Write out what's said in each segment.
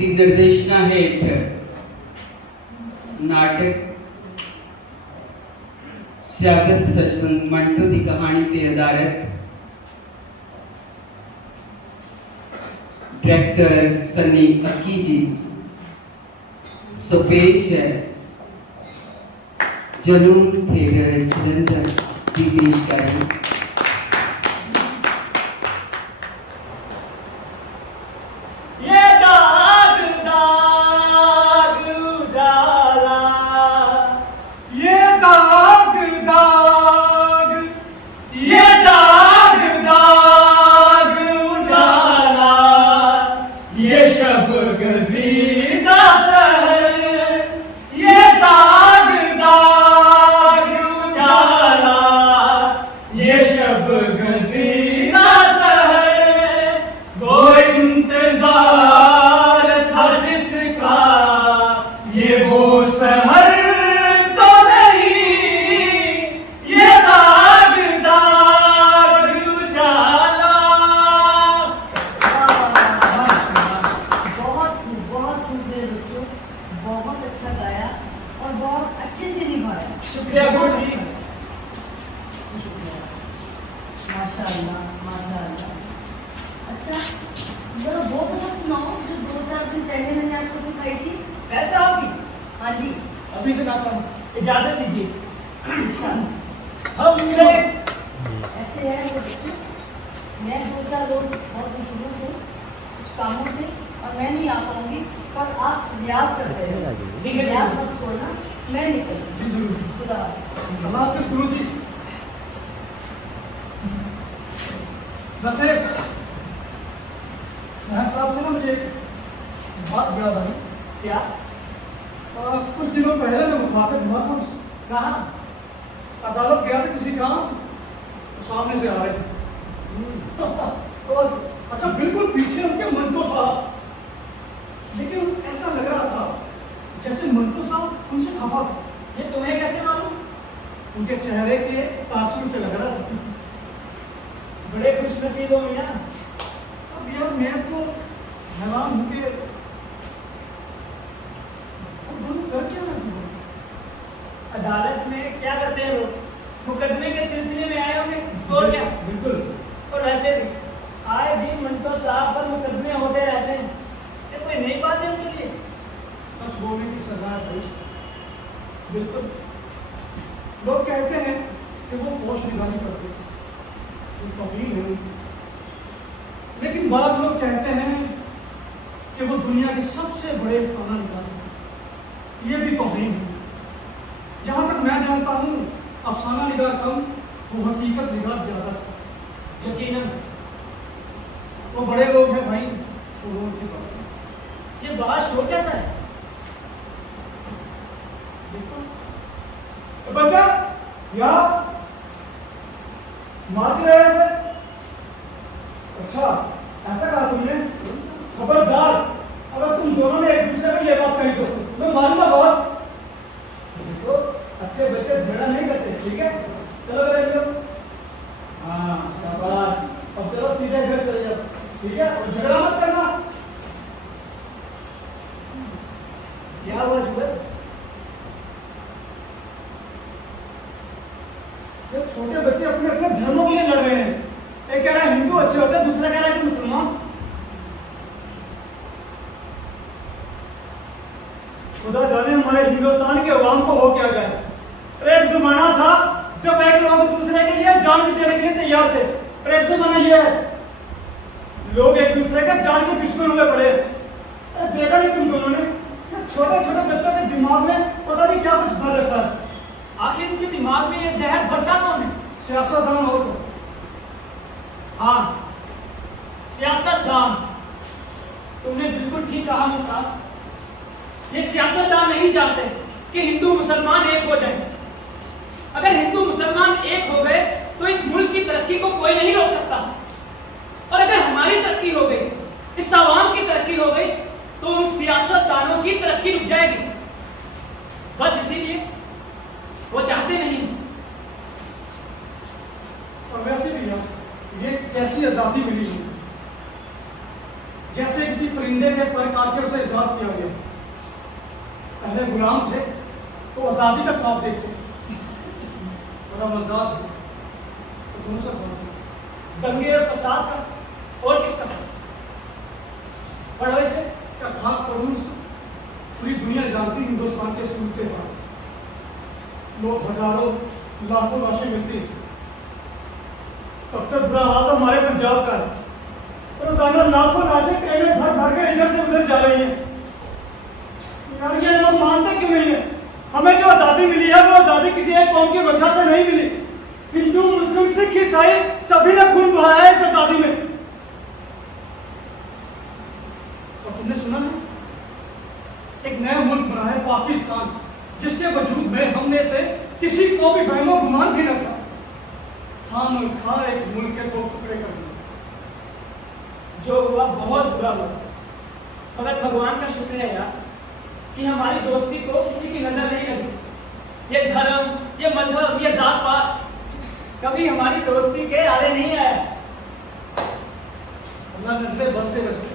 ਦੀ ਨਿਰਦੇਸ਼ਨਾ ਹੇਠ ਨਾਟਕ ਸਿਆਦਤ ਸਚਵੰਤ ਮੰਟੂ ਦੀ ਕਹਾਣੀ ਤੇ ਆਧਾਰਿਤ डायरेक्टर सनी अक्की जी सो पेश है जुनून थिएटर जलंधर की पेशकारी। अभी सुनाता हूँ, इजाजत दीजिए। ऐसे है मैं 2-4 रोज बहुत मुश्किलों से कुछ कामों से और मैं नहीं आ पाऊंगी, पर आप रियाज करते हैं, रियाज मत छोड़ना, मैं निकलूंगी। खुदा हाफिज़ गुरुजी। वैसे साहब से ना मुझे बात याद आई। क्या? कुछ दिनों पहले मैं मुखातिब हुआ था उससे। कहाँ? अदालत गया था किसी काम, तो सामने से आ रहे थे और अच्छा बिल्कुल पीछे उनके मंटो साहब, लेकिन ऐसा लग रहा था जैसे मंटो साहब उनसे खफा था। ये तुम्हें कैसे मालूम? उनके चेहरे के तासुर से लग रहा था। बड़े खुशनसीब हो मियां। अब यार मैं तो हैरान हूँ कि कर क्या रहे? अदालत में क्या करते हैं लोग? मुकदमे के सिलसिले में आए होंगे और क्या? बिल्कुल। और वैसे भी आए दिन मंटो साहब पर मुकदमे होते रहते हैं, ये कोई नई बात है उनके लिए? सच बोलने की सजा है भाई। बिल्कुल। लोग कहते हैं कि वो होश निभानी पड़ती है, तौहीन है, लेकिन बाद लोग कहते हैं कि वो दुनिया के सबसे बड़े फना निकाल, ये भी तौहीन है। जहाँ तक मैं जानता हूँ अफसाना निगाह कम, वो हकीकत निगाह ज्यादा। यकीनन वो बड़े लोग हैं भाई, छोड़ो उनकी बात। ये बड़ा शोर कैसा है? देखो बच्चा यहाँ मार रहे हैं। अच्छा ऐसा कहा तुमने? खबरदार अगर तुम दोनों ने एक दूसरे में ये बात कही तो मैं मारूंगा बहुत। देखो अच्छे बच्चे झगड़ा नहीं करते, ठीक है? चलो बेटा, हाँ शाबाश। अब चलो सीधे घर चले जाओ, ठीक है? और झगड़ा मत करना। क्या हुआ जुबैर? ये छोटे बच्चे अपने अपने धर्मों के लिए लड़ रहे हैं। एक कह रहा है हिंदू अच्छे होते हैं, दूसरा कह रहा है कि मुसलमान। खुदा जाने हमारे हिंदुस्तान के अवाम को हो क्या गया। एक जमाना था जब एक लोग दूसरे के लिए जान भी देने के लिए तैयार थे, और एक जमाना ये है लोग एक दूसरे के जान के दुश्मन हुए पड़े। देखा नहीं तुम दोनों ने? छोटे छोटे बच्चों के दिमाग में पता नहीं क्या कुछ भर रखा है। आखिर इनके दिमाग में ये जहर भरता कौन है? सियासतदान हो तो। हाँ सियासतदान, तुमने बिल्कुल ठीक कहा मुमताज। ये सियासतदान नहीं चाहते कि हिंदू मुसलमान एक हो जाए। अगर हिंदू मुसलमान एक हो गए तो इस मुल्क की तरक्की को कोई नहीं रोक सकता, और अगर हमारी तरक्की हो गई, इस आवाम की तरक्की हो गई, तो उन सियासतदानों की तरक्की रुक जाएगी। बस इसीलिए वो चाहते नहीं। और वैसे भी यार ये कैसी आजादी मिली है? जैसे किसी परिंदे के पर काट के उसे आजाद किया गया। पहले गुलाम थे तो आजादी का ख्वाब देखते, और अब आजाद हो तो दोनों से ख्वाब। दंगे और फसाद का और किसका? पढ़ो इसे। क्या खाक पढ़ूं उसको? पूरी दुनिया जानती हिंदुस्तान के सूरते हाल। लोग हजारों लाखों लाशें मिलती हैं। सबसे बुरा हाल तो हमारे पंजाब का है। रोजाना लाखों लाशें ट्रेनें भर भर के इधर से उधर जा रही हैं। यार ये लोग मानते क्यों नहीं है? हमें जो आजादी मिली है वो आजादी किसी एक कौम की वजह से नहीं मिली। हिंदू, मुस्लिम, सिख, ईसाई सभी ने खून बहाया है इस आजादी में। और तुमने सुना है एक नया मुल्क बना है पाकिस्तान, जिसके वजूद में हमने से किसी को भी वहमो गुमान भी न था। खान और खा एक मुल्क के दो टुकड़े कर दिए। जो हुआ बहुत बुरा हुआ, मगर भगवान का शुक्र है यार कि हमारी दोस्ती को किसी की नजर नहीं लगी। ये धर्म, ये मजहब, ये जात पात कभी हमारी दोस्ती के आड़े नहीं आया। अल्लाह नजरे बस से बचे।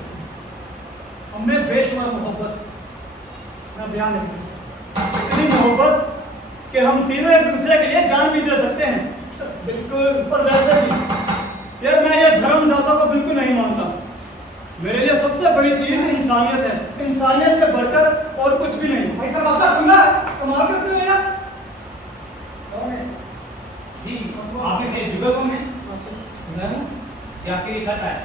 हमने बेशुमार मोहब्बत मैं बयान नहीं कर सकता। इतनी मोहब्बत कि हम तीनों एक दूसरे के लिए जान भी दे सकते हैं। बिल्कुल। पर वैसे भी यार मैं ये धर्म जातों को बिल्कुल नहीं मानता। मेरे लिए सबसे बड़ी चीज इंसानियत है। इंसानियत से बढ़कर और कुछ भी नहीं। भाई का बात खुला कमाल करते हो यार। कौन है? जी आप इसे जुगल कौन है? ये आपके लिए खत आया।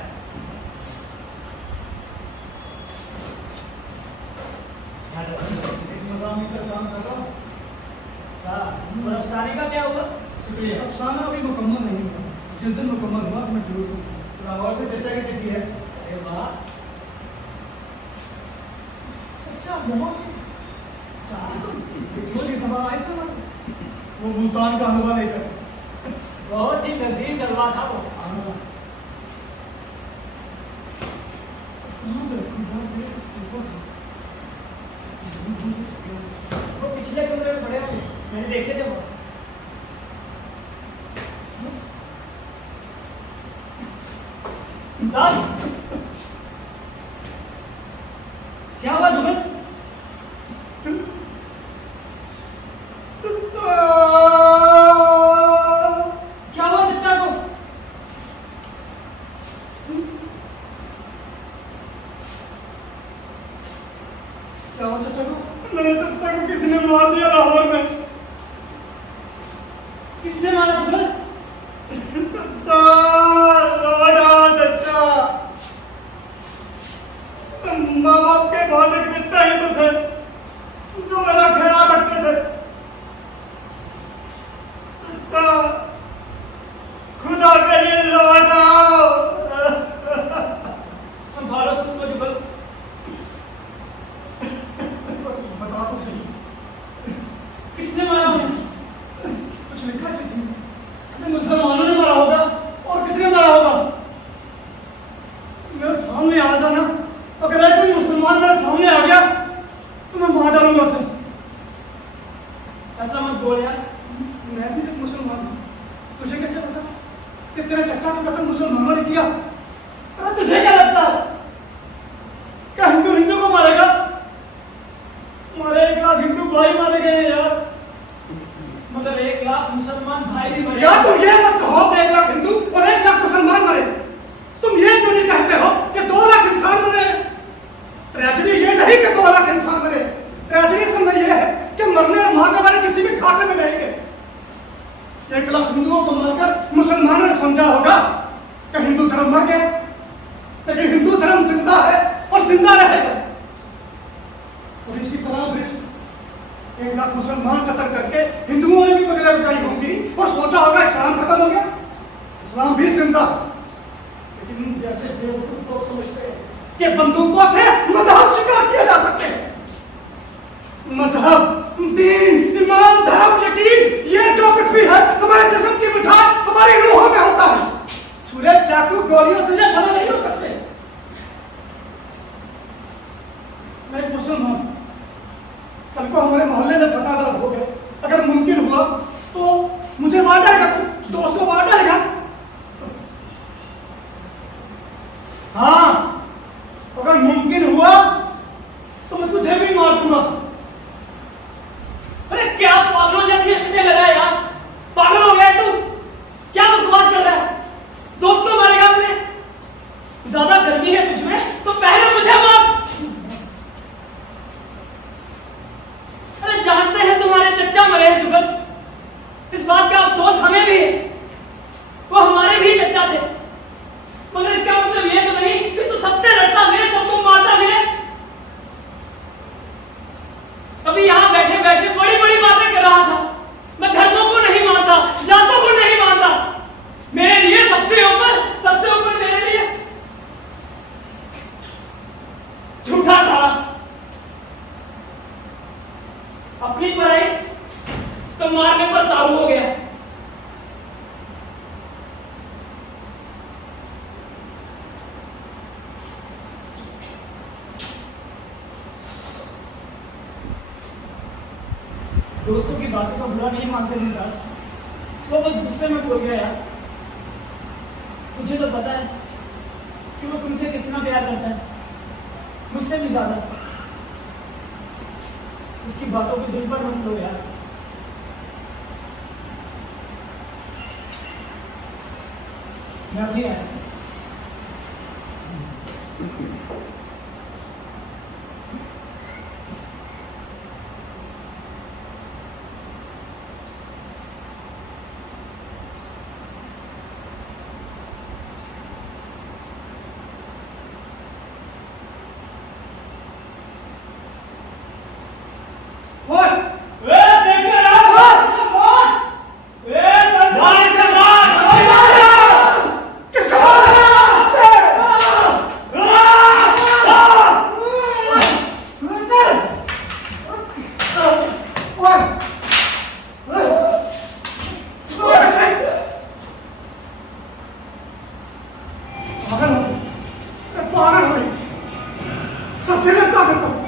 एक मज़ामी का काम कर रहा हूँ। अच्छा, और अफसारी का क्या हुआ? शुक्रिया। अफसाना अभी मुकम्मल नहीं हुआ। जिस दिन मुकम्मल हुआ तो मैं जरूर सुनूंगा। रावत से चचा की चिट्ठी है। अरे वाह, चचा बहुत सी वो दवा आए थे ना, वो मुल्तान का हलवा लेकर। बहुत ही लजीज हलवा था वो। वो पिछले कमरे में पड़े हुए मैंने देखे थे वो। क्या हुआ जुगल? क्या हुआ चचा को? क्या हुआ चचा को? मेरे चचा को किसी ने मार दिया लाहौर में। किसने मारा जुगल? माँ बाप के बाद एक बच्चा ही तो थे जो मेरा ख्याल रखते थे। खुदा के लिए लौट आओ। संभालो खुद को जुगल। बता तो सही, किसने मारा उन्हें? कुछ लिखा चिट्ठी में? अरे मुसलमानों ने मारा होगा और किसने मारा होगा? मेरे सामने आ जाना, अगर एक भी मुसलमान मेरे सामने आ गया तो मैं मार डालूंगा उसे। ऐसा मत बोल यार। मैं भी तो मुसलमान हूँ, तुझे कैसे पता कि तेरे चचा का कत्ल मुसलमानों ने किया? अरे तुझे क्या लगता है क्या हिंदू हिंदू को मारेगा? हमारे 1 लाख हिंदू भाई मारे गए हैं यार। मगर 1 लाख मुसलमान भाई भी मरे। यार तुम ये मत कहो कि 1 लाख हिंदू और 1 लाख मुसलमान मरे। तुम ये क्यों नहीं कहते हो कि 2 लाख इंसान मरे? ट्रेजेडी ये नहीं कि 2 लाख इंसान मरे। ट्रेजेडी समय ये है कि मरने और मारने वाले किसी भी खाते में रहेंगे। 1 लाख हिंदुओं को मारकर मुसलमानों ने समझा होगा कि हिंदू धर्म मर गया, लेकिन हिंदू धर्म जिंदा है और जिंदा रहेगा। और इसी तरह भी 1 लाख मुसलमान कत्ल करके हिंदुओं ने भी वगैरह बचाई होंगी और सोचा होगा इस्लाम खत्म हो गया। इस्लाम भी जिंदा है, लेकिन जैसे बेवकूफ लोग समझते हैं कि बंदूकों से मजहब शिकार किया जा सकते हैं। मजहब, दीन, ईमान, धर्म, यकीन, ये जो कुछ भी है हमारे जिस्म की मिठास हमारी रूहों में होता है। छुरे चाकू गोलियों से ये बने नहीं हो सकते। मैं एक मुसलमान, कल को हमारे मोहल्ले में फसादात हो गए, अगर मुमकिन हुआ तो मुझे मार डालेगा, तू दोस्त को मार डालेगा। हाँ, दोस्तों की बातों का बुरा नहीं मानते मुमताज, वो बस गुस्से में बोल गया यार। तुझे तो पता है कि वो तुमसे कितना प्यार करता है, मुझसे भी ज्यादा। उसकी बातों को दिल पर मत लो यार। मैं अभी आया। सबसे ज्यादा करता हूं।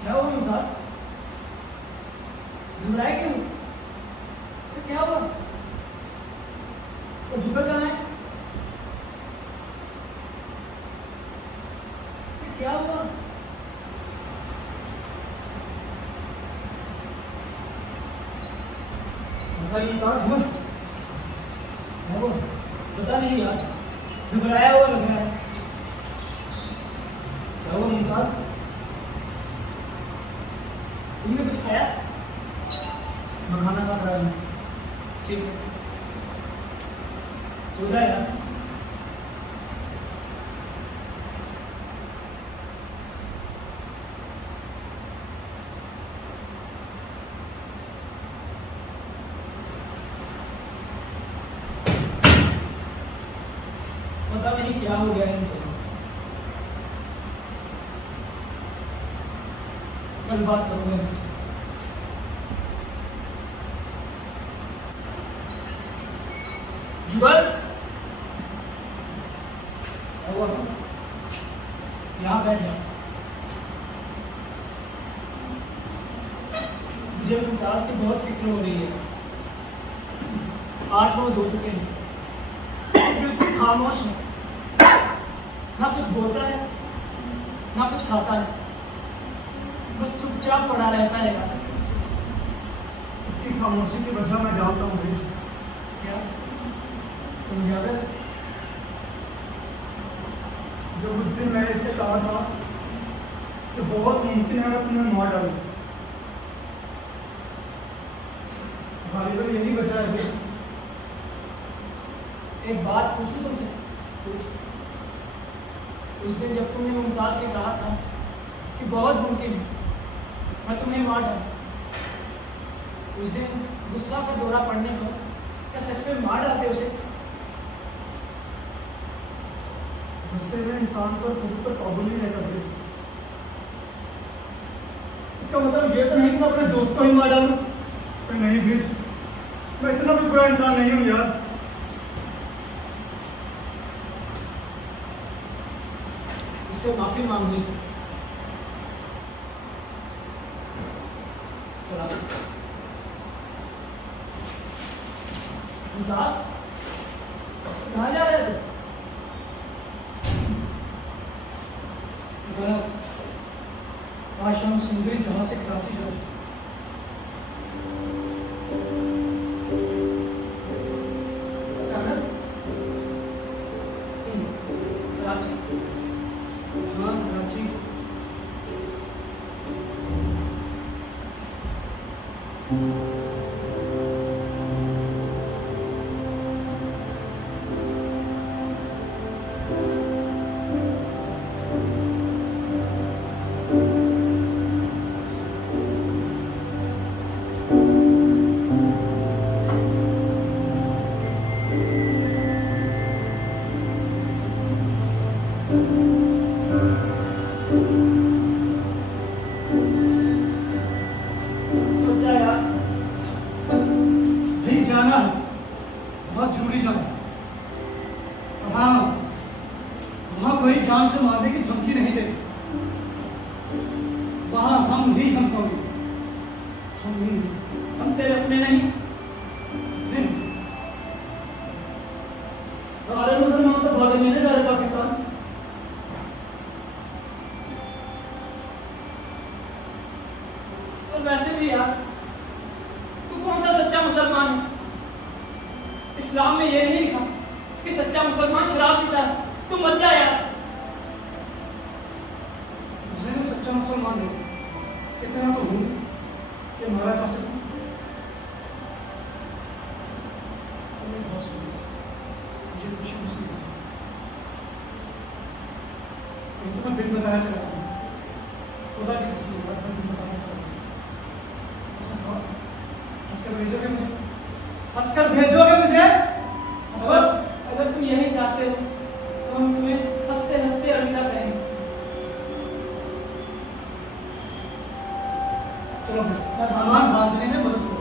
क्या हुआ मुमताज? घबराए क्यों? तो क्या हुआ? वो जुगर कहाँ है? तो क्या हुआ? ऐसा मुमताज हुआ? क्या हुआ? पता नहीं यार, घबराया हुआ लग रहा है। क्या हुआ मुमताज? तुमने कुछ खाया? मैं खाना खा रहा हूँ। ठीक है, सो जा यार। पता नहीं क्या हो गया इनको। कल बात करूंगा इनसे। जुगल, यहाँ बैठ जा। मुझे मुमताज की बहुत फिक्र हो रही है। 8 रोज हो चुके हैं, बिल्कुल खामोश है, ना कुछ बोलता है ना कुछ खाता है, बस चुपचाप पड़ा रहता है यार। इसकी खामोशी की वजह मैं जानता हूँ हरीश। क्या? तुम याद है जब उस दिन मैंने इससे कहा था कि बहुत मुमकिन है मैं तुम्हें मार डालूं। गालिबन यही वजह है एक बात पूछूं तुमसे? पूछ। उस दिन जब तुमने मुमताज से कहा था कि बहुत मुमकिन है मैं तुम्हें मार डालूं, उस दिन गुस्सा का दौरा पड़ने पर क्या सच में मार डालते उसे? गुस्से में इंसान पर खुद पर काबू नहीं रहता भाई। इसका मतलब ये तो नहीं कि मैं अपने दोस्त को ही मार डालूं। तो नहीं बीच, मैं इतना भी बुरा इंसान नहीं हूं यार। उससे माफी मांग ली थी। चला मुमताज, कहाँ जा रहे थे? आज शाम सिंगरी जहां से कराची जाओ। अचानक? कराची? हाँ कराची। सोचा यार, नहीं जाना है, बहुत जरूरी जाना है। और हाँ, वहाँ कोई जान से मारने की धमकी नहीं देगी। वहाँ हम ही हम होंगे, हम ही हम तेरे अपने नहीं। नहीं। सारे मुसलमान तो भाग लेने जा रहे पाकिस्तान। और वैसे भी यार, तू कौन सा सच्चा मुसलमान है? इस्लाम में ये नहीं लिखा कि सच्चा मुसलमान शराब पीता है। तू मत जा यार। मैं सच्चा मुसलमान हूँ, इतना तो हूँ कि मारा जा सकूँ। तुम्हें बहुत सुना, मुझे खुशी नसीब है। मैं तुम्हें बिन बताया चला हूँ, खुदा की कसम है, मैं बिन बताया चला हूँ। हंसकर भेजोगे मुझे? हंसकर भेजोगे मुझे? अगर तुम यही चाहते हो तो हम तुम्हें हंसते हंसते अलविदा कहेंगे। चलो सामान बांधने में मदद करो।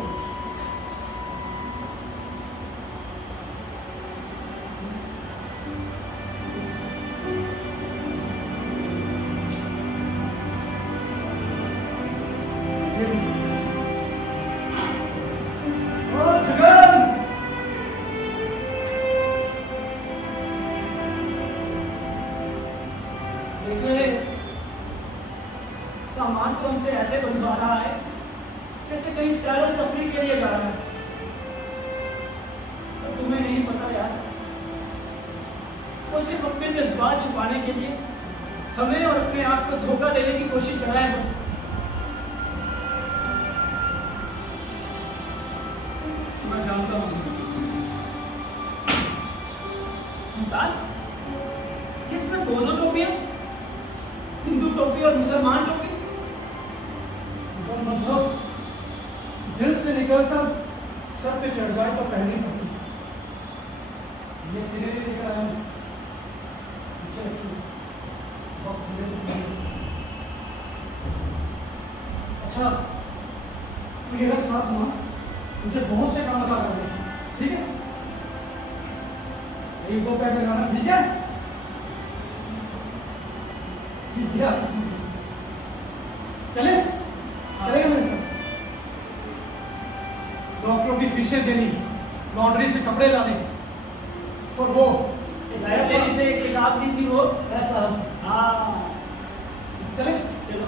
ओ जगन! देखिए, सामान तो हमसे ऐसे बंधवा रहा है जैसे कहीं सैर और तफरीह के लिए जा रहा है। और तुम्हें नहीं पता यार, वो सिर्फ अपने जज्बात छुपाने के लिए हमें और अपने आप को धोखा देने की कोशिश कर रहा है बस। मैं जानता हूँ मुमताज, इसमें दोनों टोपियां, हिंदू टोपी और मुसलमान टोपी। तो मजहब दिल से निकलकर सर पे चढ़ जाए तो पहली पड़ती। ये तेरे लिए लेकर आया हूँ। पीछे रखिए। बहुत मेरे को नहीं। अच्छा, तू ये रख साथ सुना, मुझे बहुत से काम अदा करने हैं, ठीक है? एक दो पैक लगाना, ठीक है? ठीक है, चले? चलेगा मेरे साथ? डॉक्टरों की फीसें देनी, लॉन्ड्री से कपड़े लाने, और वो लाइब्रेरी से एक किताब दी थी वो ऐसा। हाँ, चले? चलो।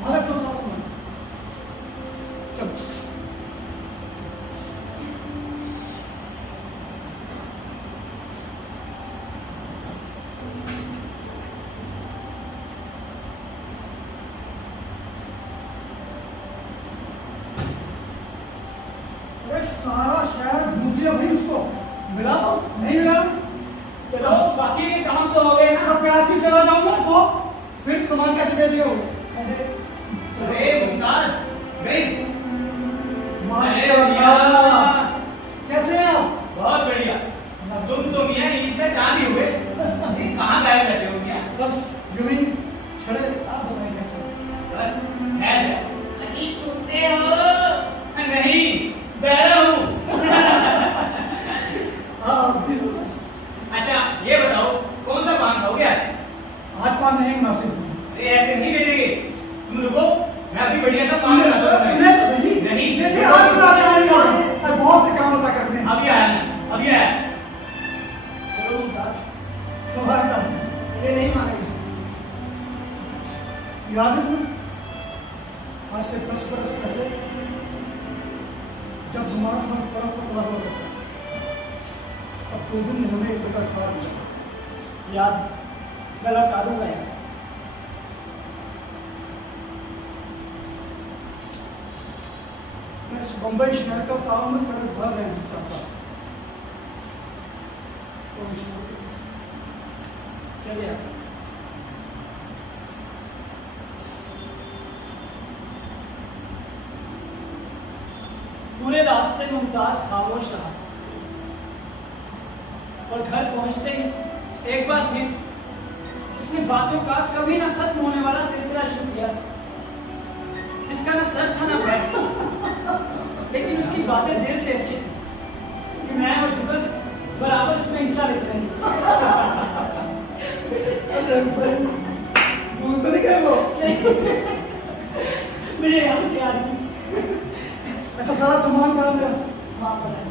भारत को साथ में चलो। अरे सारा शहर घूम लिया भाई। सामान कैसे भेज रहे हो? अरे मुमताज गई। माशाअल्लाह, कैसे हैं आप? बहुत बढ़िया। तुम तो मियाँ ईद का चांद ही हुए। ये कहाँ गायब रहते हो मियाँ? बस यूं ही छड़े। आप बताएं कैसे? बस खैर है। अजी सुनते हो? नहीं, बैठा हूँ। हाँ अभी तो बस। अच्छा ये बताओ कौन सा पान खाओगे आज? आज पान नहीं मुनासिब। अरे ऐसे नहीं भेजेंगे। तुम रुको, मैं अभी बढ़िया सा पान बनाता हूँ। सुने तो सही। नहीं। देखिए आज मुनासिब नहीं होगा। मैं बहुत से काम अदा करते हैं। अभी आया मैं, अभी आया। चलो मुमताज, तुम्हारा काम। ये नहीं मानेंगे। याद है तुम्हें? आज से 10 बरस पहले जब हमारा हम बड़ा पतला हुआ करता, अब तो दिन ने हमें एक बड़ा खा दिया। याद, गला काटूंगा यार। मैं इस बम्बई शहर का काम में कर्जदार रहना चाहता हूँ। चलिए आप। पूरे रास्ते मुमताज खामोश रहा और घर पहुंचते ही एक बार फिर उसने बातों का कभी ना खत्म होने वाला सिलसिला शुरू किया, जिसका ना सर था ना पैर। लेकिन उसकी बातें दिल से अच्छी थी कि मैं और जुगल बराबर उसमें हिस्सा लेते हैं। भूल तो नहीं गए वो? मुझे याद क्या आदमी अच्छा सारा सामान कहाँ मेरा? वहाँ पर है।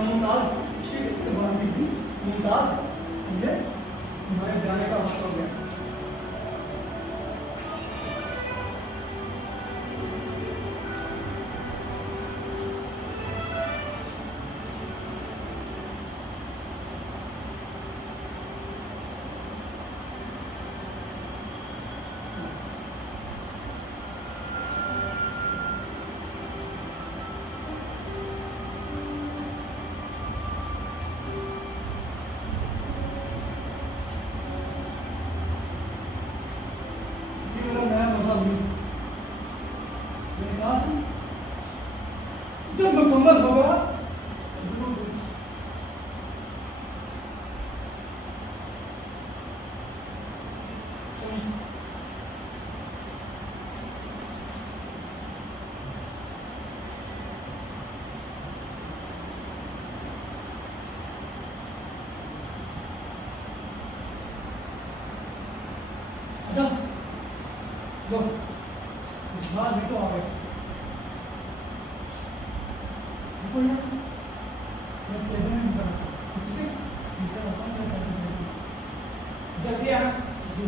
मुमताज शेख इसके बाद में भी मुमताज मुझे तुम्हारे जाने का वक्त हो गया। मेरा नया मजा भी मैंने कहा था, जब मुकम्मल होगा जरूर दूंगा। अच्छा लो हाँ देखो आ गए। देखो यार मैं टेबल में निकल ठीक है निकल अपन क्या करते हैं जल्दी आना। जी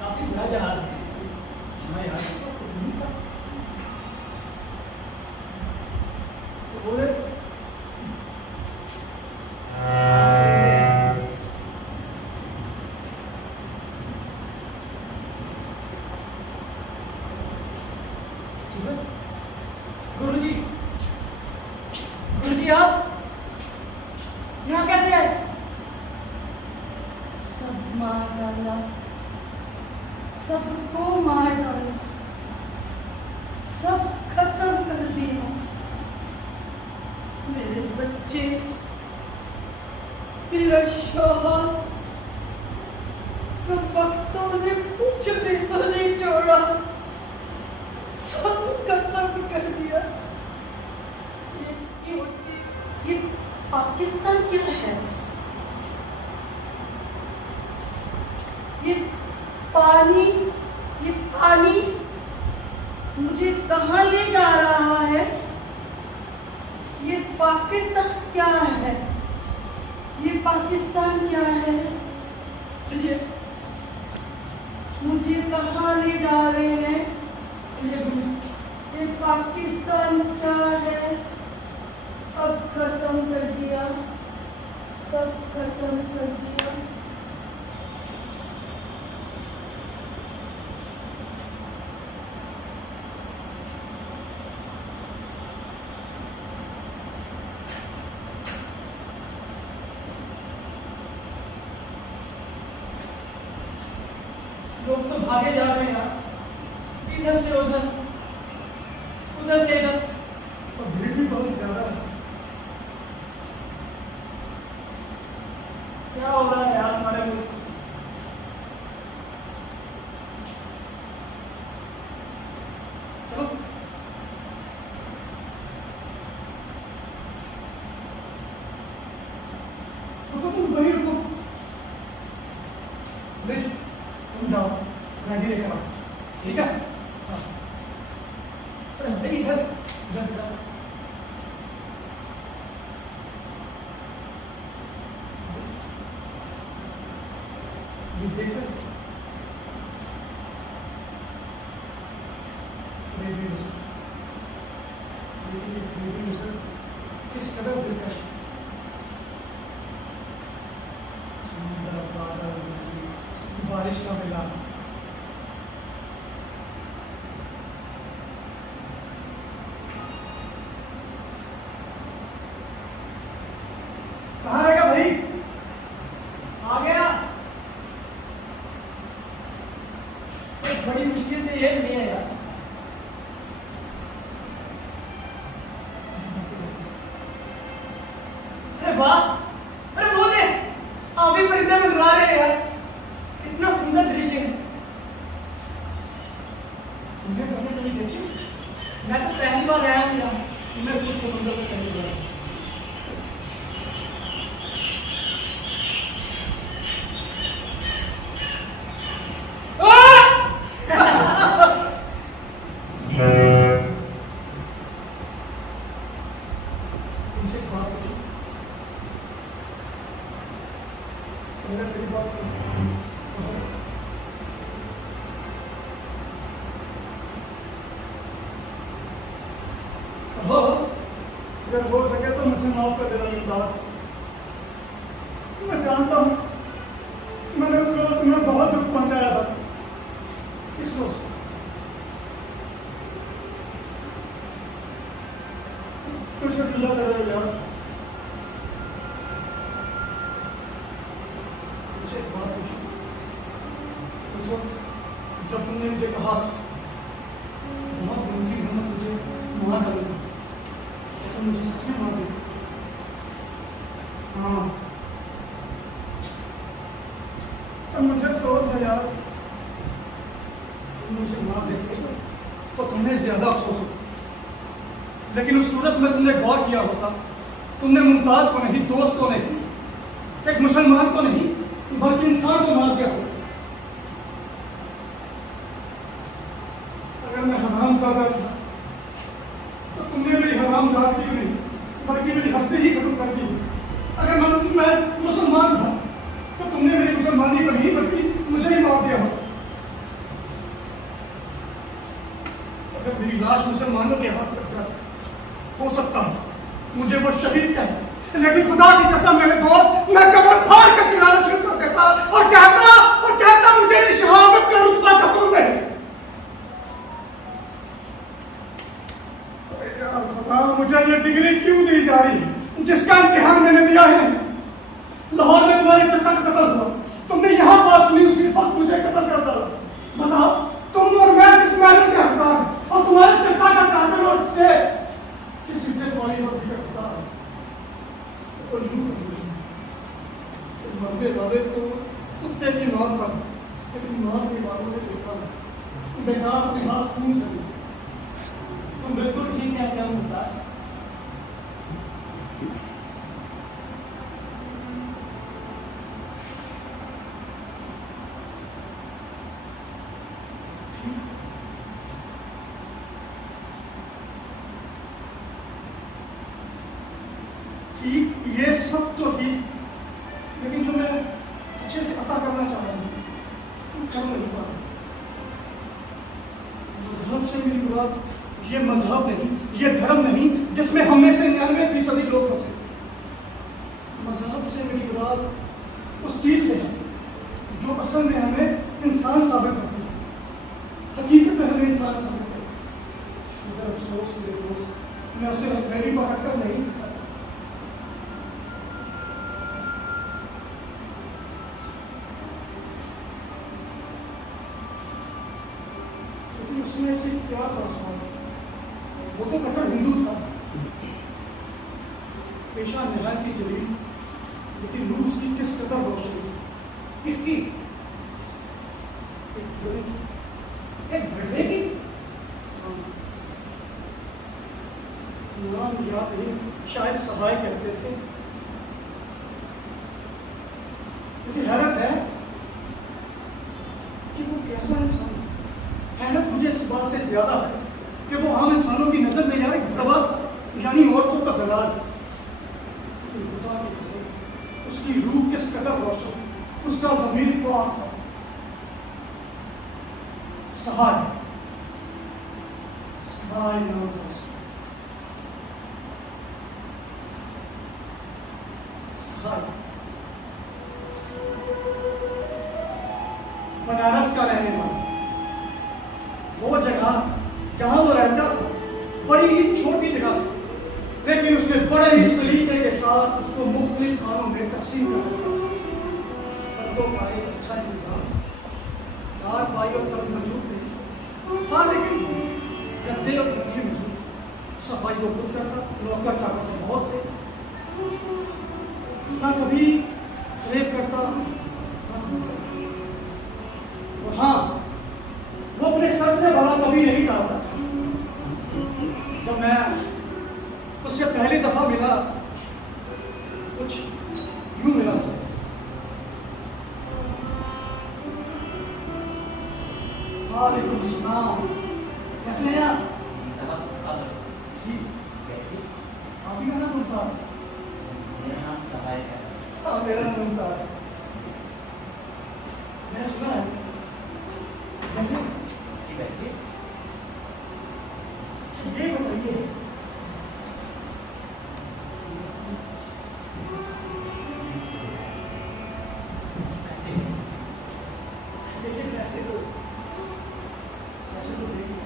काफी बड़ा जहाज है। हाँ यार तो नहीं था तो बोले गुरुजी, गुरुजी आप यहाँ कैसे आए? सब मार डाला, सबको मार डाला, सब खत्म कर दिया। मेरे बच्चे, मेरा शौहर, तो वक्तों ने कुछ भी तो नहीं छोड़ा, सब खत्म कर दिया। ये पाकिस्तान क्या है? ये पानी मुझे कहाँ ले जा रहा है? ये पाकिस्तान क्या है? ये पाकिस्तान क्या है? चलिए मुझे कहाँ ले जा रहे हैं? चलिए गुरुजी। ये पाकिस्तान क्या है? सब खत्म कर दिया, सब खत्म कर दिया। तो भागे जा रहे हैं यार, इधर से उधर, उधर से इधर, और भीड़ भी बहुत ज्यादा है। क्या हो रहा है यार हमारे में? चलो रुको, तुम वहीं रुको। ब्रिज, तुम जाओ, मैं भी लेकर आऊँ, ठीक है? हाँ। अरे भाई इधर इधर इधर। ये देख रहे हो? किस कदर दिलकश, समुद्र, बादल, बारिश का मिलान। कहाँ रहेगा भाई? आ गया। बड़ी मुश्किल से ये नहीं है यार। अरे वाह, अरे वो देख, अभी परिंदे मंडरा रहे हैं यार, कितना सुंदर दृश्य है। तुमने पहले कभी देखी? मैं तो पहली बार आया हूँ यहाँ। मैं खुद समुद्र में पहली बार। तुमसे एक बात पूछूं? तुमने मेरी बात सुनी? कहो, अगर हो सके तो मुझे माफ कर देना मुमताज। मैं जानता हूँ मैंने उस रोज तुम्हें बहुत दुख पहुंचाया था। किस रोज? कुछ गिला कर रहे हो यार। मुझे एक बात पूछो, जब तुमने मुझे कहा बहुत गंदी है मैं तुझे मार डालूंगा, तो मुझे सच में मार देगा? हाँ, अब मुझे अफसोस है यार। तुम मुझे मार देते तो तुम्हें ज्यादा अफसोस होता, लेकिन उस सूरत में तुमने गौर किया होता, तुमने मुमताज को नहीं, दोस्त को नहीं, एक मुसलमान को नहीं, बल्कि इंसान को मार दिया होता। अगर मैं हरामजादा था तो तुमने मेरी हरामजादगी को नहीं बल्कि मेरी हस्ती ही खत्म कर दी। अगर मैं मुसलमान था तो तुमने मेरी मुसलमानी को नहीं बल्कि मुझे ही मार दिया होता। अगर मेरी लाश मुसलमानों के हाथ लग जाती, हो सकता है मुझे वो शहीद कहे, लेकिन खुदा की कसम मेरे दोस्त, मैं कब्र फाड़ कर चिल्लाना शुरू कर देता और कहता मुझे ये शहादत का रुतबा कबूल नहीं। यार खुदा, मुझे ये डिग्री क्यों दी जा रही है जिसका इम्तिहान मैंने दिया ही नहीं? लाहौर में तुम्हारे चचा का कत्ल हुआ, तुमने यहाँ बात सुनी, उसी वक्त मुझे कत्ल कर डाला। बताओ, तुम और मैं किस महल के हकदार हैं? और तुम्हारे चचा का कातिल और उसके किस इज्जत वाली नौकरी का हकदार है? तो यूं मरने वाले तो कुत्ते की मौत पर, लेकिन मरने वालों ने देखा बेकार अपने हाथ खून से। तुम बिल्कुल ठीक कहते हो मुमताज। ठीक, ये सब तो ठीक, लेकिन जो मैं अच्छे से पता करना चाह रहा हूँ कर नहीं पा रहा। मजहब से मेरी मुराद ये मजहब नहीं, ये धर्म नहीं जिसमें हम में से 99% लोग फंसे। मजहब से मेरी मुराद उस चीज से है जो असल में हमें इंसान साबित करती है, हकीकत में हमें इंसान साबित करती है। मगर अफसोस मेरे दोस्त, मैं उसे हथेली पकड़ कर नहीं दिखा। वो तो कट्टर हिंदू था, पेशा निहायत की जलील, लेकिन रूह उसकी किस कदर रोशन थी। किसकी? एक भड़वे की। नाम याद नहीं, शायद सहाय कहते थे। मुझे हैरत है कि वो कैसा इंसान है। हैरत मुझे इस बात से ज्यादा है कि वो आम इंसानों की नजर में यार एक भड़वा यानी औरतों का दलाल। खुदा की कसम, उसकी रूह किस कदर रोशन, उसका ज़मीर पाक था। सहाय सहाय नाम था उसका। सहाय बनारस का रहने वाला। वो जगह जहां वो रहता था बड़ी ही छोटी जगह थी, लेकिन उसने बड़े ही सलीके के साथ उसको मुख्तलिफ खानों में तकसीम कर दिया। बंदों का एक अच्छा इंतजाम, 4 भाई और तब मौजूद थे। हाँ, लेकिन गद्दे और गद्दी मौजूद, सफाई को खुद करता, नौकर चाकर तो बहुत थे। ना कभी रेप करता, और हाँ, वो अपने सर से भला कभी नहीं डालता। जब मैं उससे पहली दफा मिला, कुछ यूं मिला से। वालेकुम सलाम, कैसे हैं आप? जी, आप ही का नाम मुमताज? मेरा नाम सहाय है। हाँ, मेरा नाम मुमताज है। मैंने सुना है, ठीक है, ये बताइए, देखिए कैसे तो देखिए।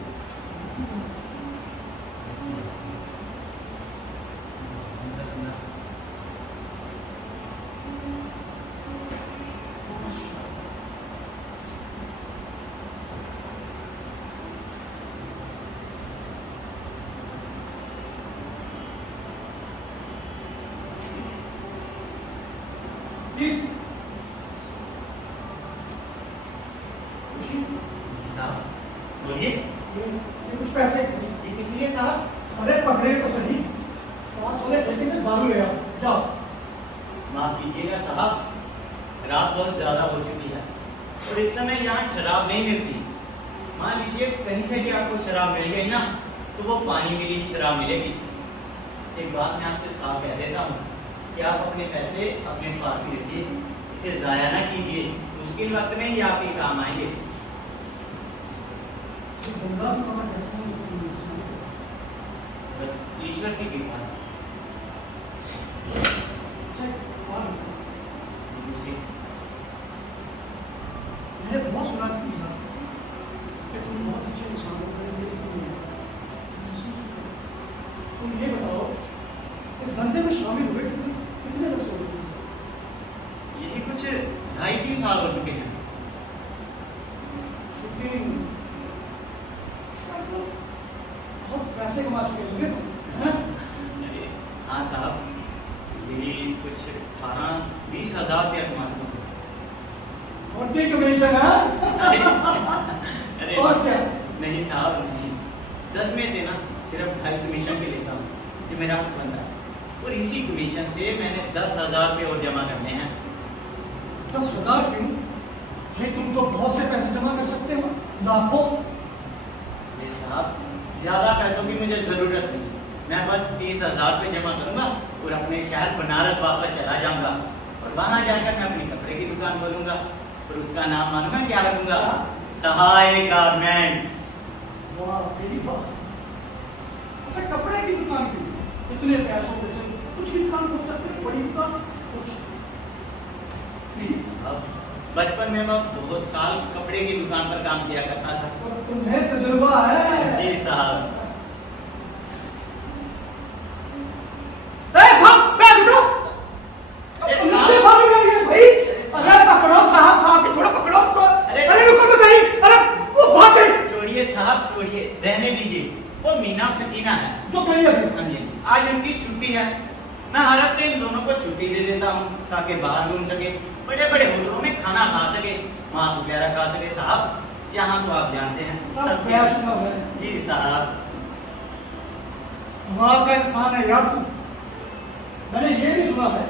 प्लीज साहब बोलिए, ये कुछ पैसे ये किस लिए साहब? अरे पकड़े तो सही, 5 गलती से बालू ले आओ, जाओ। माफ कीजिएगा साहब, रात बहुत ज्यादा हो चुकी है और इस समय यहाँ शराब नहीं मिलती। मान लीजिए कहीं से भी आपको शराब मिल गई ना, तो वो पानी मिली ही शराब मिलेगी। एक बात मैं आपसे साफ कह देता हूँ कि आप अपने पैसे अपने पास ही रखिए, इसे ज़ाया ना कीजिए, मुश्किल वक्त में ही आपके काम आएंगे। बंदा भी हमारा कैसा बस ईश्वर की कृपा है। मैंने बहुत सुना कि तुम बहुत अच्छे इंसान हो, तुम ये बताओ, इस धंधे में शामिल हुए कितने वर्ष हो गए? यही कुछ 2.5-3 साल हो चुके हैं। लेकिन इसका तो बहुत पैसे कमा चुके होंगे तुम, है ना? अरे हाँ साहब, यही कुछ 18-20 हज़ार रुपया कमा चुका हूँ। और क्या कमीशन है? अरे और क्या? नहीं साहब नहीं, 10 में से ना सिर्फ 2.5 कमीशन के लेता हूँ, ये मेरा हक बनता है। और इसी कमीशन से मैंने 10,000 रुपये और जमा करने हैं। 10,000 क्यों? ये तुम तो बहुत से पैसे जमा कर सकते हो, लाखों। ये साहब ज़्यादा पैसों की मुझे ज़रूरत नहीं, मैं बस 30,000 रुपये जमा करूँगा और अपने शहर बनारस वापस चला जाऊँगा और वहाँ जाकर मैं अपनी कपड़े की दुकान खोलूँगा और उसका नाम मानूंगा क्या रखूँगा? सहाय गारमेंट। वाह, मेरी बात। अच्छा, कपड़े की दुकान की इतने पैसों से कुछ भी दुकान खोल सकते हैं, बड़ी दुकान कुछ नहीं साहब, बचपन में मैं बहुत साल कपड़े की दुकान पर काम किया करता था। और तुम्हें तजुर्बा है। जी साहब। रहने दीजिए, वो मीना सकीना है जो कही अभी। हाँ जी, आज उनकी छुट्टी है। मैं हर हफ्ते इन दोनों को छुट्टी दे देता हूँ ताकि बाहर घूम सके, बड़े बड़े होटलों में खाना खा सके, मांस वगैरह खा सके। साहब यहाँ तो आप जानते हैं सब वैष्णव है। जी साहब। वहाँ का इंसान है यार तू। मैंने ये भी सुना है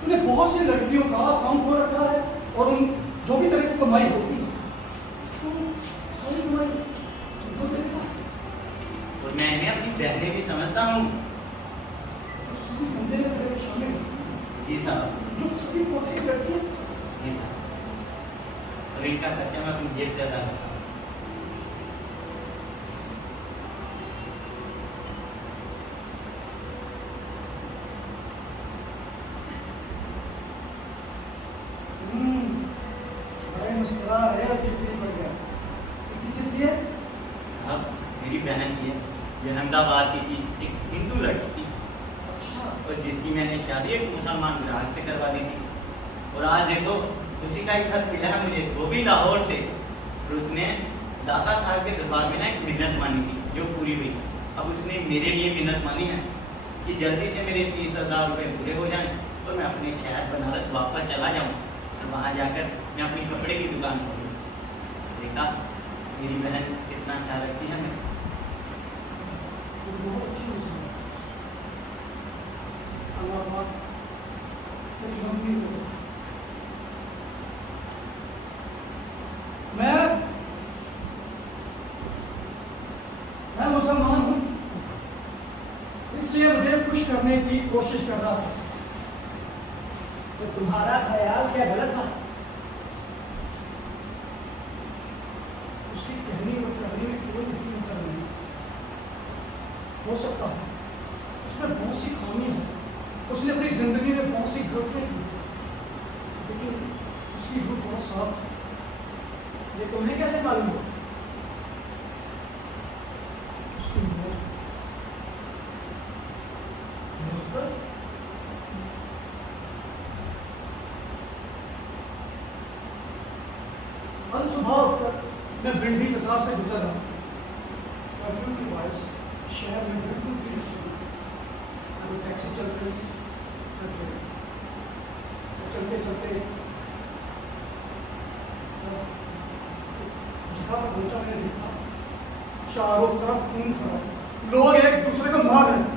तूने बहुत सी लड़कियों का काम हो रखा है और उन जो भी तरह की कमाई होती है तो सारी कमाई तुमको देता है। और मैं इन्हें अपनी बहनें भी समझता हूँ। और सभी बंदे में मेरे शामिल हैं। जी साहब। जो सभी कोठी करती है जी साहब। और इनका खर्चा मैं अपनी जेब से अदा करता हूँ। भाई मुस्कुरा है और चिट्ठी पड़ गया। इसकी चिट्ठी है? अब मेरी बहन की है, ये अहमदाबाद की थी, एक हिंदू लड़की थी अच्छा। और जिसकी मैंने शादी एक मुसलमान ग्राहक से करवा दी थी। और आज देखो उसी का एक खत मिला है मुझे, वो भी लाहौर से। और उसने दाता साहब के दरबार में ना एक मिन्नत मानी थी जो पूरी हुई। अब उसने मेरे लिए मिन्नत मानी है कि जल्दी से मेरे 30,000 रुपये पूरे हो जाएं और मैं अपने शहर बनारस वापस चला जाऊँ और वहाँ जाकर मैं अपनी कपड़े की दुकान खोलूँ। देखा मेरी बहन कितना ख्याल रखती है हमें। वो बहुत अच्छी मुस्कुरा। अल्लाह पाक तेरी लंबी हो। मैं मुसलमान हूँ, इसलिए मुझे खुश करने की कोशिश कर रहा था। तो तुम्हारा ख्याल क्या गलत था? उसकी कहनी और करनी में कोई अंतर नहीं। हो सकता है उसमें बहुत सी खामी है, उसने अपनी जिंदगी में बहुत सी गलतियां की, लेकिन उसकी रूह बहुत साफ है। ये तुम्हें कैसे मालूम हो? उसकी मौत कल सुबह उठकर मैं भिंडी बाजार से गुजर रहा। कर्फ्यू की वॉइस शहर में बिल्कुल भी नहीं सुनी। वो टैक्सी चल रही चलते चलते जगह पर पहुंचा, मैंने देखा चारों तरफ खून खड़ा, लोग एक दूसरे को मार रहे हैं।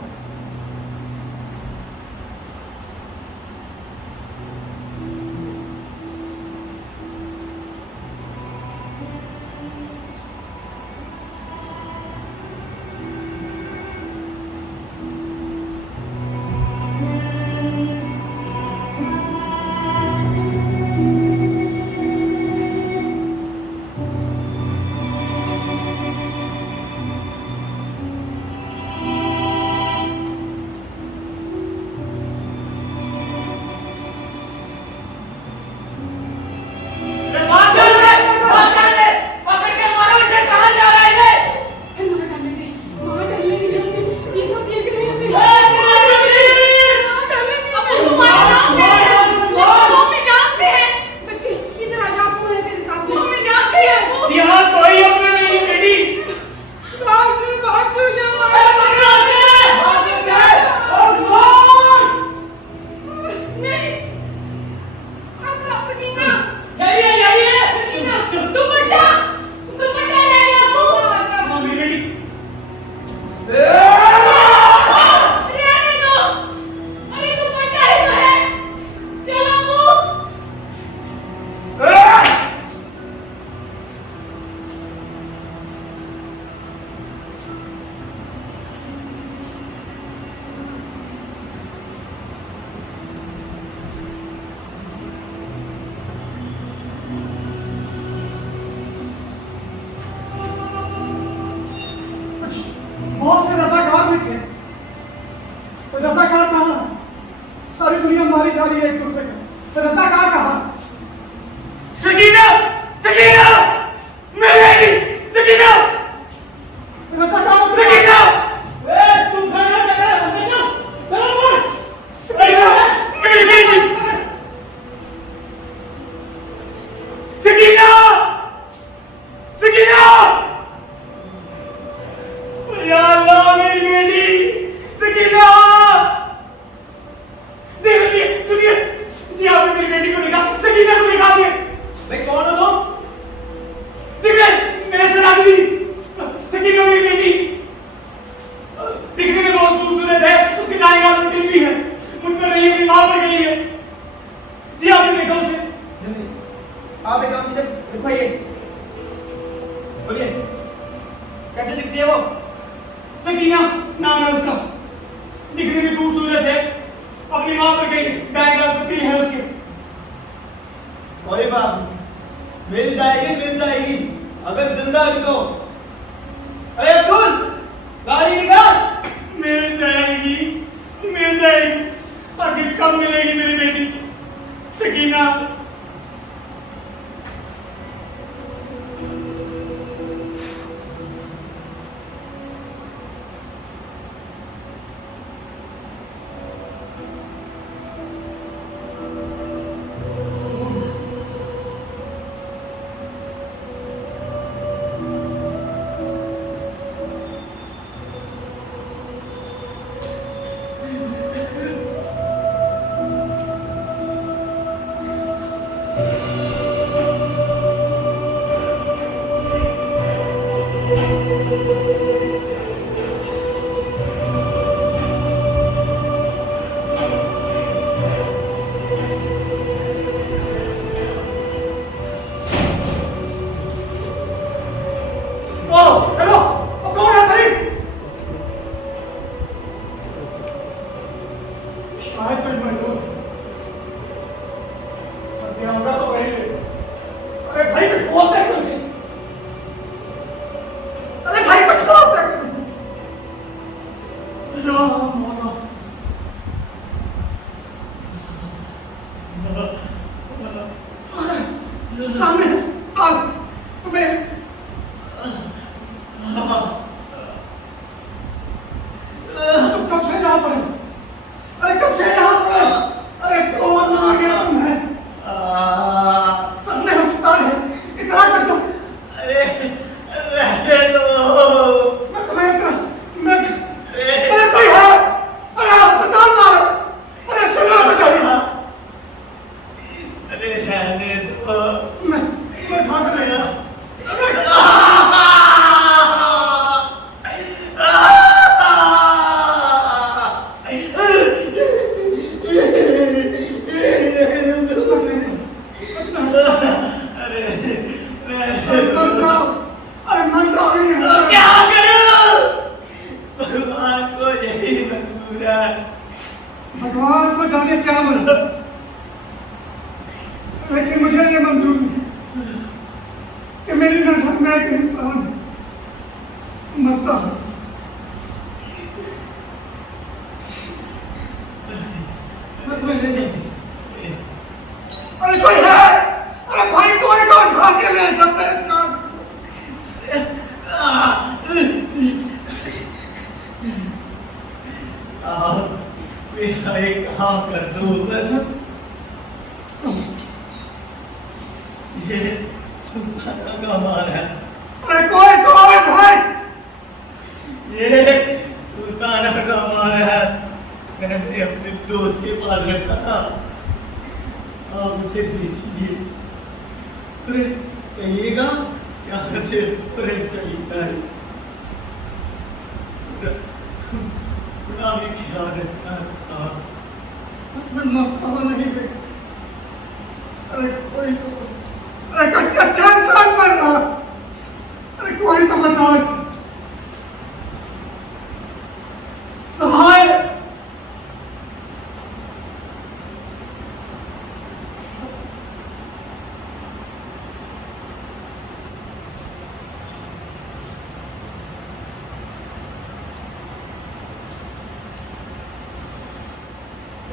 बहुत से रजाकार भी थे। तो रजाकार कहाँ? सारी दुनिया मारी जा रही है एक दूसरे को, तो रजाकार कहाँ? सकीना, सकीना, मेरी बेटी, सकीना, रजाकार सकीना, तुम घर में चलो, चलो, चलो बोल। सकीना, मेरी बेटी, सकीना, सकीना, या अल्लाह। सकीना देखिए सुनिए जी, आपने मेरी बेटी को देखा, सकीना को देखा आपने? भाई कौन हो तुम? देखिए मैं सराबी, सकीना मेरी बेटी दिखने में बहुत खूबसूरत है, उसके दाएं हाथ में दिल भी है, मुझ पर नहीं बीमार पड़ गई है जी, आपने देखा उसे? नहीं, आप एक काम से दिखाइए, बोलिए कैसे दिखती है वो? सकीना नाम है उसका, दिखने में खूबसूरत है, अपनी मां पर गई, दाएं हाथ में दिल है उसके। अरे बाप, मिल जाएगी अगर जिंदा है तो। अरे अब्दुल, गाड़ी निकाल। मिल जाएगी, आखिर कब मिलेगी मेरी बेटी सकीना? हेलो, कौन है भाई? शायद कोई मजदूर, हत्यारा तो वही है। अरे भाई कुछ बोलते क्यों नहीं? अरे भाई कुछ बोलते क्यों नहीं? राम राम। सामने आ, तुम्हें तुम कब से यहाँ पर? अरे कब से यहाँ पर? अरे कौन आ गया तुम्हें? सामने अस्पताल है, इतना कर दो। अरे रहने दो। मैं तुम्हें अरे कोई है? अरे अस्पताल ला रहा। अरे सुनो तो सही। अरे रहने दो। मैं उठा कर ले गया। अरे मर जाओगे। तो क्या करूं? भगवान को यही मंजूर है। भगवान को जाने क्या मतलब, लेकिन मुझे ये मंजूर नहीं कि मेरी नजर में एक इंसान मरता है। मैं तुम्हें ले जाऊंगी। अरे कोई है? अरे भाई कोई को उठा के ले जा मेरे साथ। मेरा एक काम कर दो बस। ये सुल्ताना का माल है। अरे कोई भाई, ये सुल्ताना का माल है। मैंने अपने दोस्त के पास रखा था, आप उसे दीजिए। अरे कहिएगा यहाँ से अरे चलता है। थोड़ा भी ख्याल रखना साहब। मैं मरता नहीं देख। अरे कोई अच्छा इंसान मर रहा। अरे कोई तो बचाओ इसे। सहाय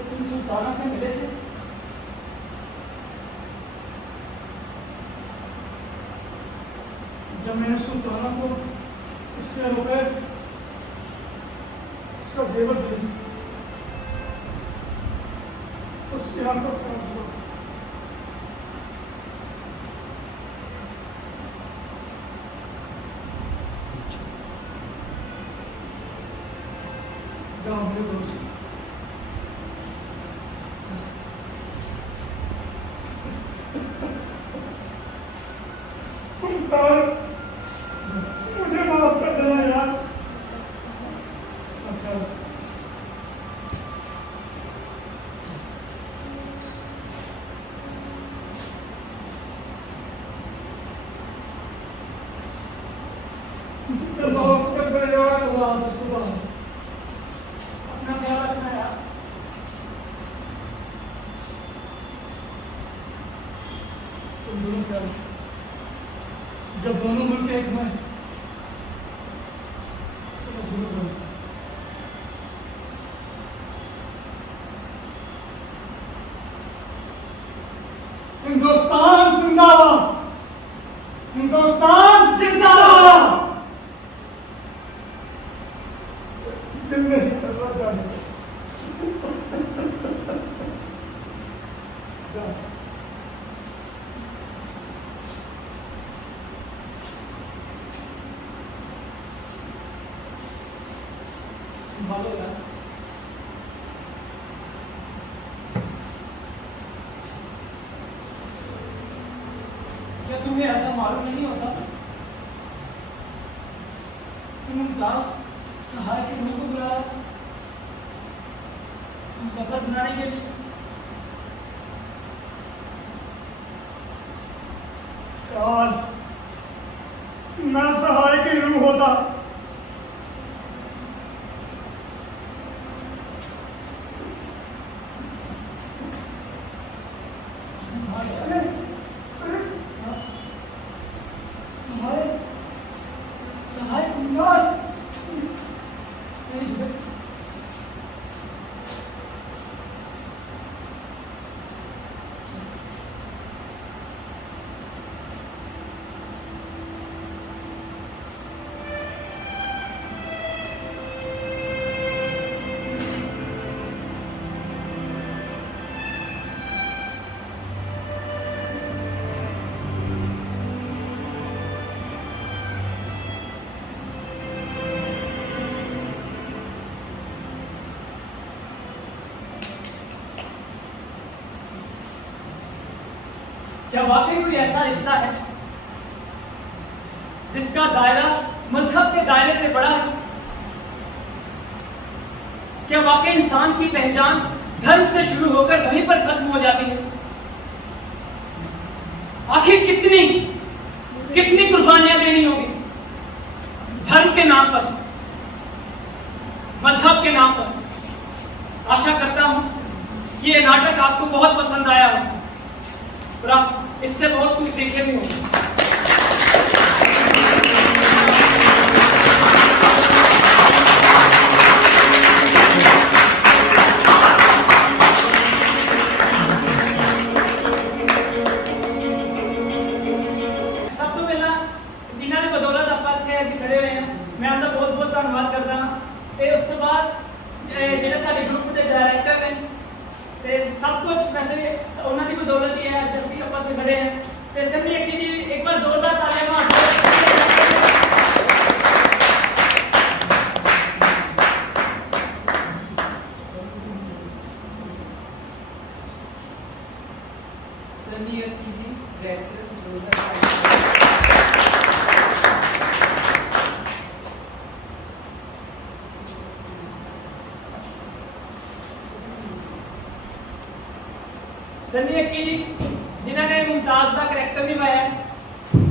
तुम सुल्ताना से मिले थे? जब मैंने सुल्ताना को उसके रुपए उसका जेवर दे दी, उसकी आंखों पर आंसू। जाओ मेरे दोस्त। मुमताज, मुझे माफ कर देना यार। अच्छा। माफ कर दे यार। अल्लाह हाफ़िज़। अपना ख्याल रखना यार। तुम दोनों क्या, जब दोनों मुल्क एक में तो सब जरूर होगा। हिंदुस्तान जिंदाबाद, हिंदुस्तान जिंदाबाद। दिल में फैसला जाने दो। जाओ। संभालो यार। क्या तुम्हें ऐसा मालूम नहीं होता कि मुमताज सहाय के रूह को बुलाया हम सफर बनाने के लिए? काश मैं सहाय की रूह होता। अरे, अरे, सहाय, सहाय मुमताज। क्या वाकई कोई ऐसा रिश्ता है जिसका दायरा मजहब के दायरे से बड़ा है? क्या वाकई इंसान की पहचान धर्म से शुरू होकर वहीं पर खत्म हो जाती है? आखिर कितनी कितनी कुर्बानियां देनी होगी धर्म के नाम पर, मजहब के नाम पर? आशा करता हूं कि ये नाटक आपको बहुत पसंद आया हो और आप इससे बहुत कुछ सीखे भी होंगे। सब तो पहला जिन्होंने बदौलत आप इत्थे अज खड़े हुए हैं मैं उनका बहुत बहुत धन्यवाद करता हाँ। ते उस तो बाद ਜਿਹੜੇ ਸਾਡੇ ਗਰੁੱਪ ਦੇ ਡਾਇਰੈਕਟਰ ਨੇ ਤੇ ਸਭ ਕੁਝ ਵੈਸੇ ਉਹਨਾਂ ਦੀ ਬਦੌਲਤ ਹੀ ਹੈ ਅੱਜ ਅਸੀਂ ਆਪਾਂ ਤੇ ਖੜੇ ਹਾਂ। ਤੇ ਸੰਨੀ ਅੱਕੀ ਜੀ ਇੱਕ ਵਾਰ ਜ਼ੋਰਦਾਰ ਤਾਲੀਆਂ ਮਾਰ सनी अक्की जी डायरेक्टर जोधा। सनी अक्की जी जिन्होंने मुमताज का करैक्टर निभाया है।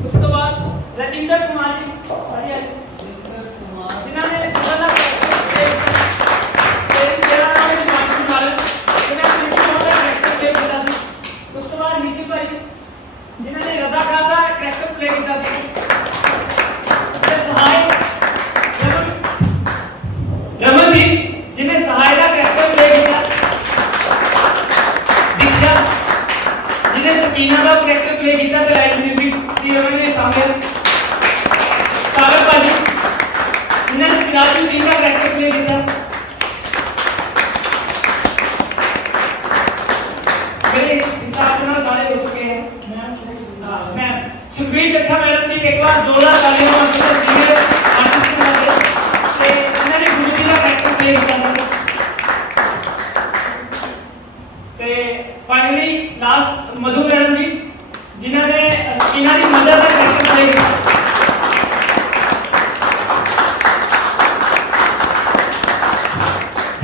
उस तो बाद राजिंदर कुमार जी जिंदर कुमार जिन्होंने जोधा का मेरा नाम है हिमांशु कुमार जिन्होंने करैक्टर प्ले किया सी। उस तो बाद निकी भाई जिन्होंने रजा खान का करैक्टर प्ले किया सी। ते सहाय रमनदीप जिन्हें सहाय का करैक्टर प्ले किया। दीक्षा जिन्हें सकीना का करैक्टर प्ले किया। ते लाइव म्यूजिक की रमन ने सामने सागर भाजी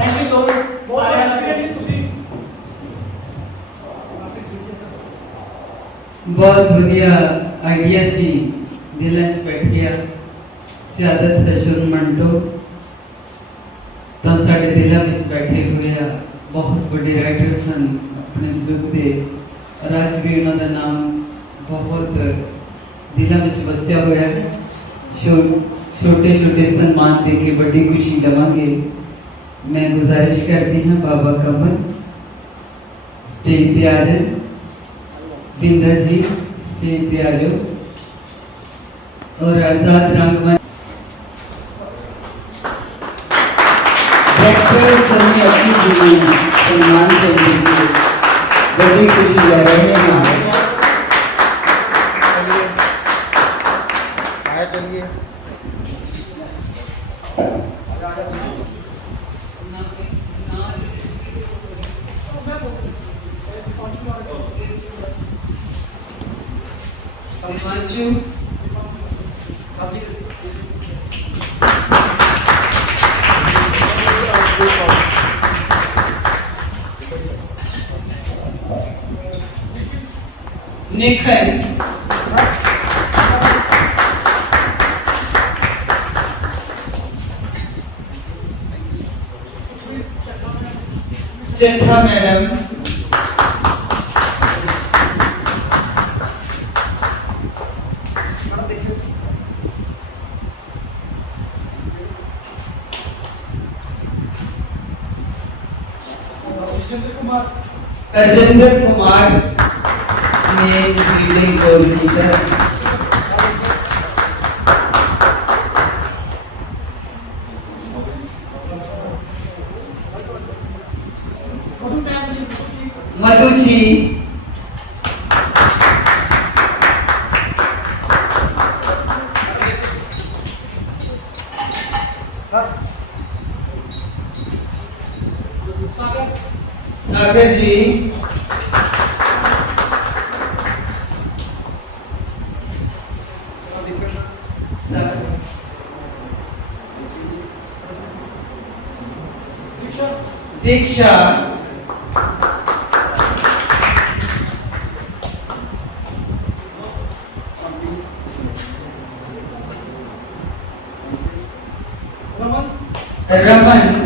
थैंक यू सो मच बहुत शुक्रिया जी ਤੁਸੀਂ बहुत बढ़िया आइडिया सी दिल च बैठ गया सियादत हसन मंटो तो साढ़े दिलों में बैठे हुए आ बहुत बड़े राइटर सन अपने युग के और अज भी उन्होंने नाम बहुत दिलों में वसिया हुआ है छोटे छोटे सम्मान दे के बड़ी खुशी लवांगे मैं गुजारिश करती हाँ बाबा कमल स्टेज पे आ जाए बिंदर जी स्टेज पे आ जाओ और आजाद रंगमंच डॉक्टर सनी अपनी जीवन सम्मान से मिलकर बड़ी खुशी ले रहे हैं चलिए आए चलिए हिमांशु निखिल चट्टा मैडम अजेंद्र कुमार ने रीडिंग कोऑर्डिनेटर मधु जी सागर जी दीक्षा रमन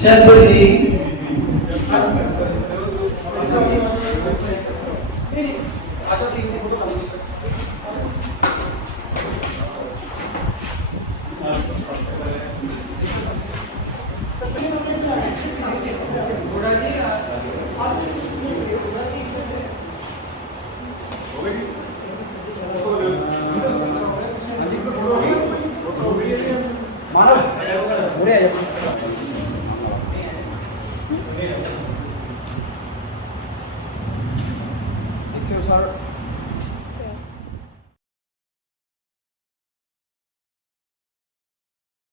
चंद्र जी देखियो सर